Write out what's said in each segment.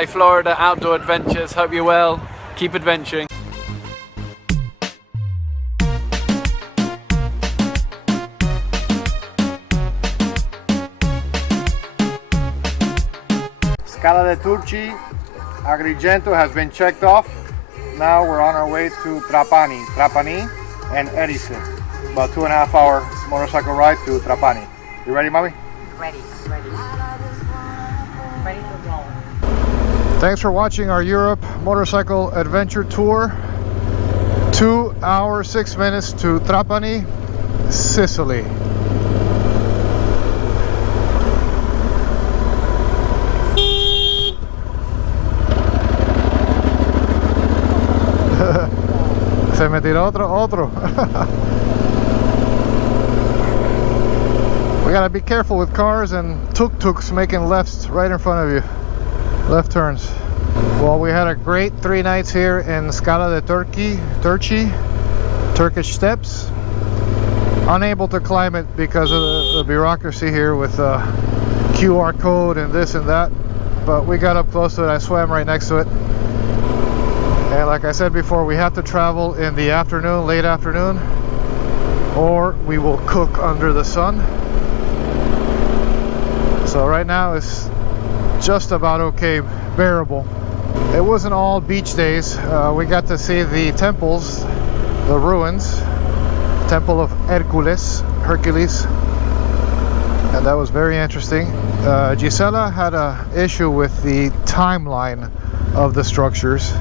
my Florida outdoor adventures. Hope you're well. Keep adventuring. Scala de Turci, Agrigento has been checked off. Now we're on our way to Trapani and Erice. About 2.5 hour motorcycle ride to Trapani. You ready, mommy? Ready. Ready to roll. Thanks for watching our Europe motorcycle adventure tour. 2 hours 6 minutes to Trapani, Sicily. Se me tiró otro. We gotta be careful with cars and tuk-tuks making lefts right in front of you. Left turns. Well, we had a great 3 nights here in Scala de Turci, Turkish steps. Unable to climb it because of the bureaucracy here with QR code and this and that. But we got up close to it. I swam right next to it. And like I said before, we have to travel in the afternoon, late afternoon, or we will cook under the sun. So right now it's just about okay, bearable. It wasn't all beach days. We got to see the temples, the ruins, Temple of Hercules, and that was very interesting. Gisela had an issue with the timeline of the structures.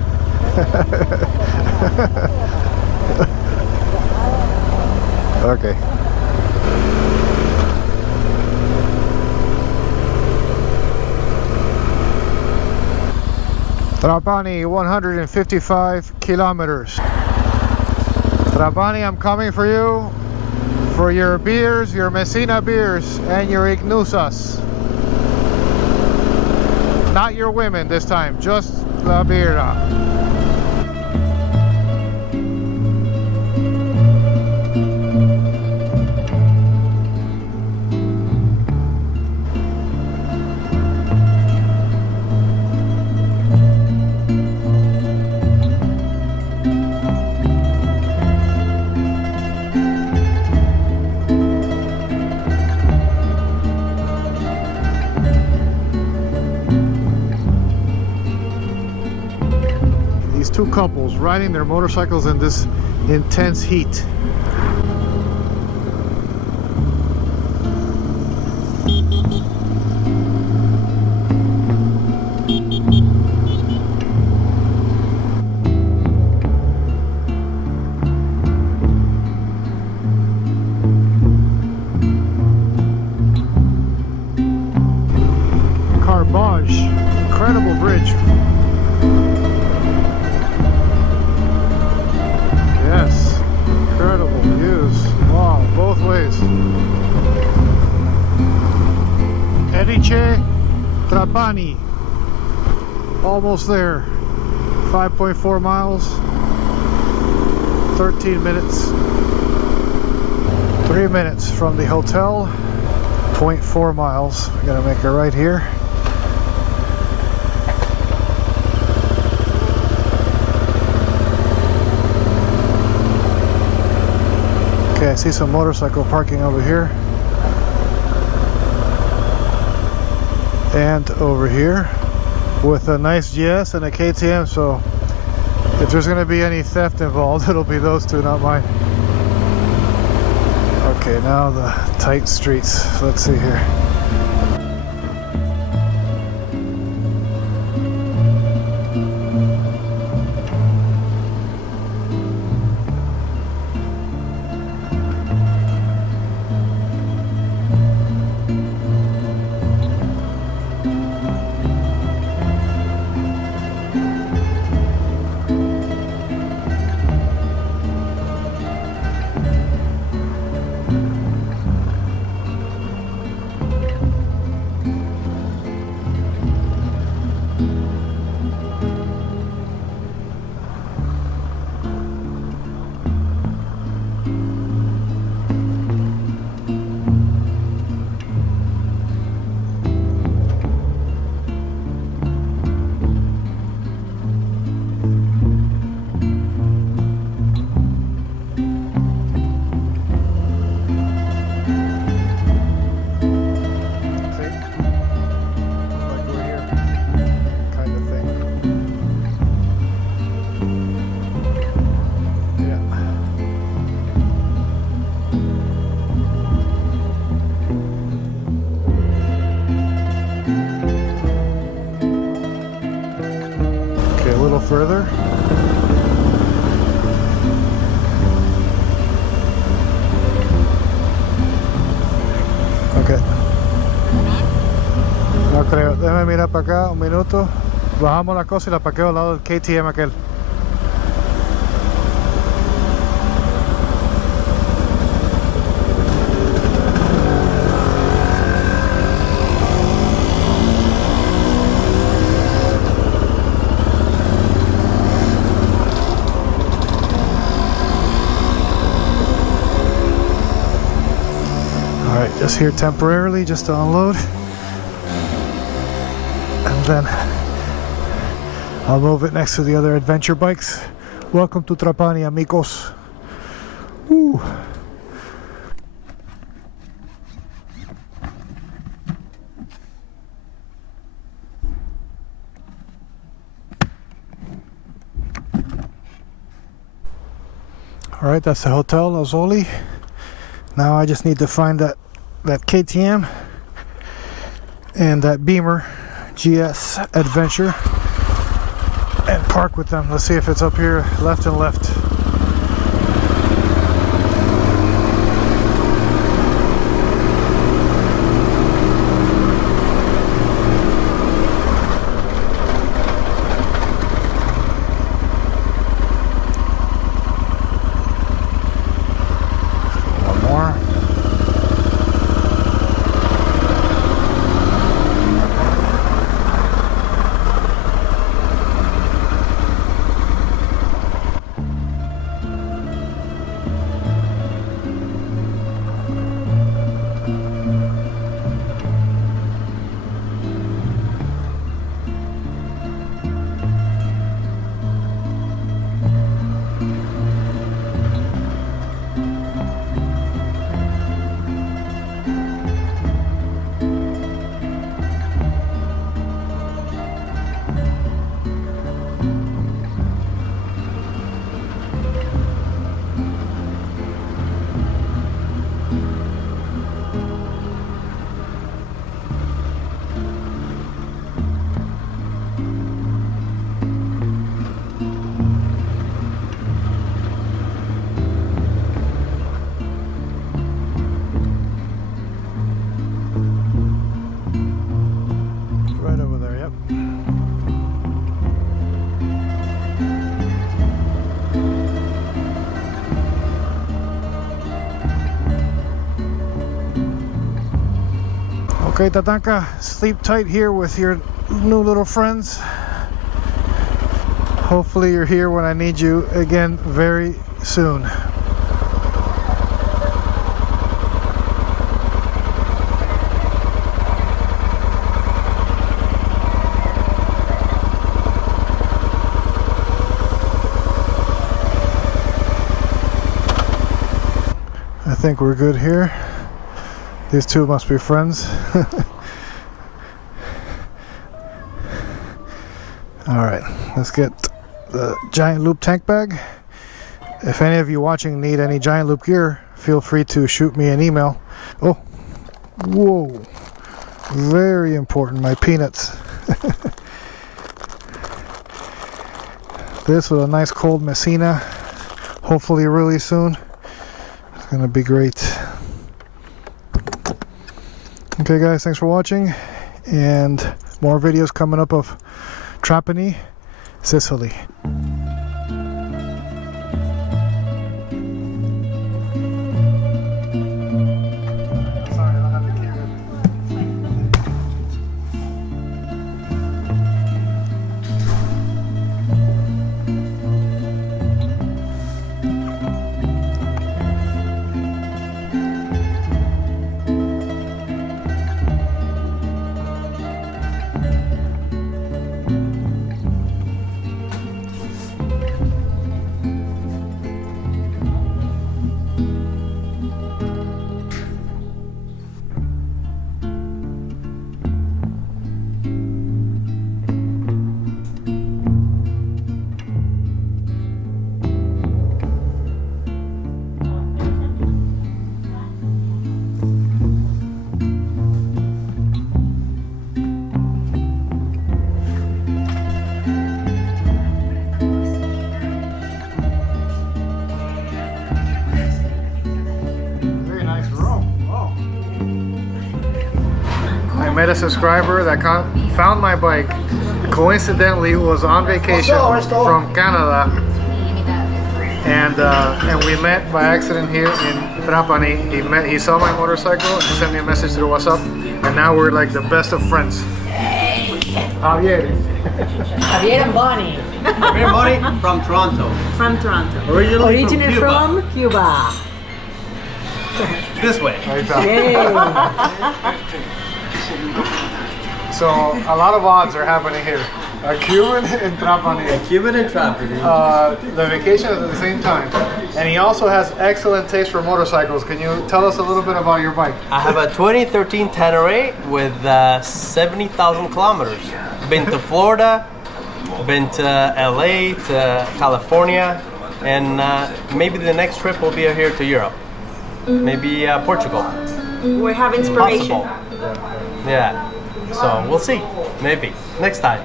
Okay. Trapani, 155 kilometers. Trapani, I'm coming for you for your beers, your Messina beers, and your Ignusas. Not your women this time, just la birra. Two couples riding their motorcycles in this intense heat. Carbage, incredible bridge. Yes, incredible views. Wow, both ways. Erice, Trapani. Almost there. 5.4 miles. 13 minutes. 3 minutes from the hotel. 0.4 miles. We're gonna make a right here. Okay, I see some motorcycle parking over here and over here with a nice GS and a KTM, so if there's going to be any theft involved, it'll be those two, not mine. Okay, now the tight streets. Let's see here. creo. Déjame mirar para acá un minuto. Bajamos la cosa y la parqueo al lado del KTM aquel. Alright, just here temporarily, just to unload. And then I'll move it next to the other adventure bikes. Welcome to Trapani, amigos. Woo. Alright, that's the Hotel Azoli. Now I just need to find that KTM and that Beamer GS Adventure and park with them. Let's see if it's up here, left and left. One more. Right over there, yep. Okay, Tatanka, sleep tight here with your new little friends. Hopefully you're here when I need you again very soon. I think we're good here. These two must be friends. Alright, let's get the giant loop tank bag. If any of you watching need any giant loop gear, feel free to shoot me an email. Oh, whoa, very important, my peanuts. This with a nice cold Messina, hopefully really soon. It's gonna be great. Okay guys, thanks for watching, and more videos coming up of Trapani, Sicily. met a subscriber that found my bike. Coincidentally, was on vacation from Canada, and we met by accident here in Trapani. He saw my motorcycle and sent me a message through WhatsApp, and now we're like the best of friends. Javier. Javier and Bonnie. Javier and Bonnie from Toronto. From Toronto. Originally from Cuba. This way. Ahí está. Yay. So a lot of odds are happening here. A Cuban in Trapani. Cuban and Trapani. The vacation is at the same time. And he also has excellent taste for motorcycles. Can you tell us a little bit about your bike? I have a 2013 Tenere with 70,000 kilometers. Been to Florida, been to LA, to California, and maybe the next trip will be here to Europe. Maybe Portugal. We have inspiration. Possible. Yeah. So we'll see. Maybe next time.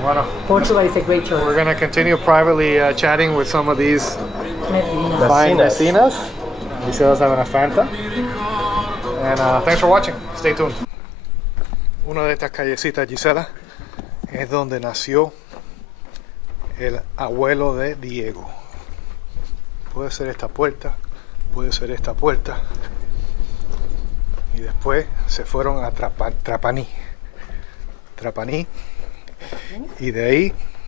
Bueno, Portugal is a great choice. we're gonna continue privately chatting with some of these Medina. fine vecinas. Gisela's having a Fanta. And thanks for watching. Stay tuned. Una de estas callecitas, Gisela, es donde nació el abuelo de Diego. Puede ser esta puerta, puede ser esta puerta. Y después se fueron a Trapani. Y de ahí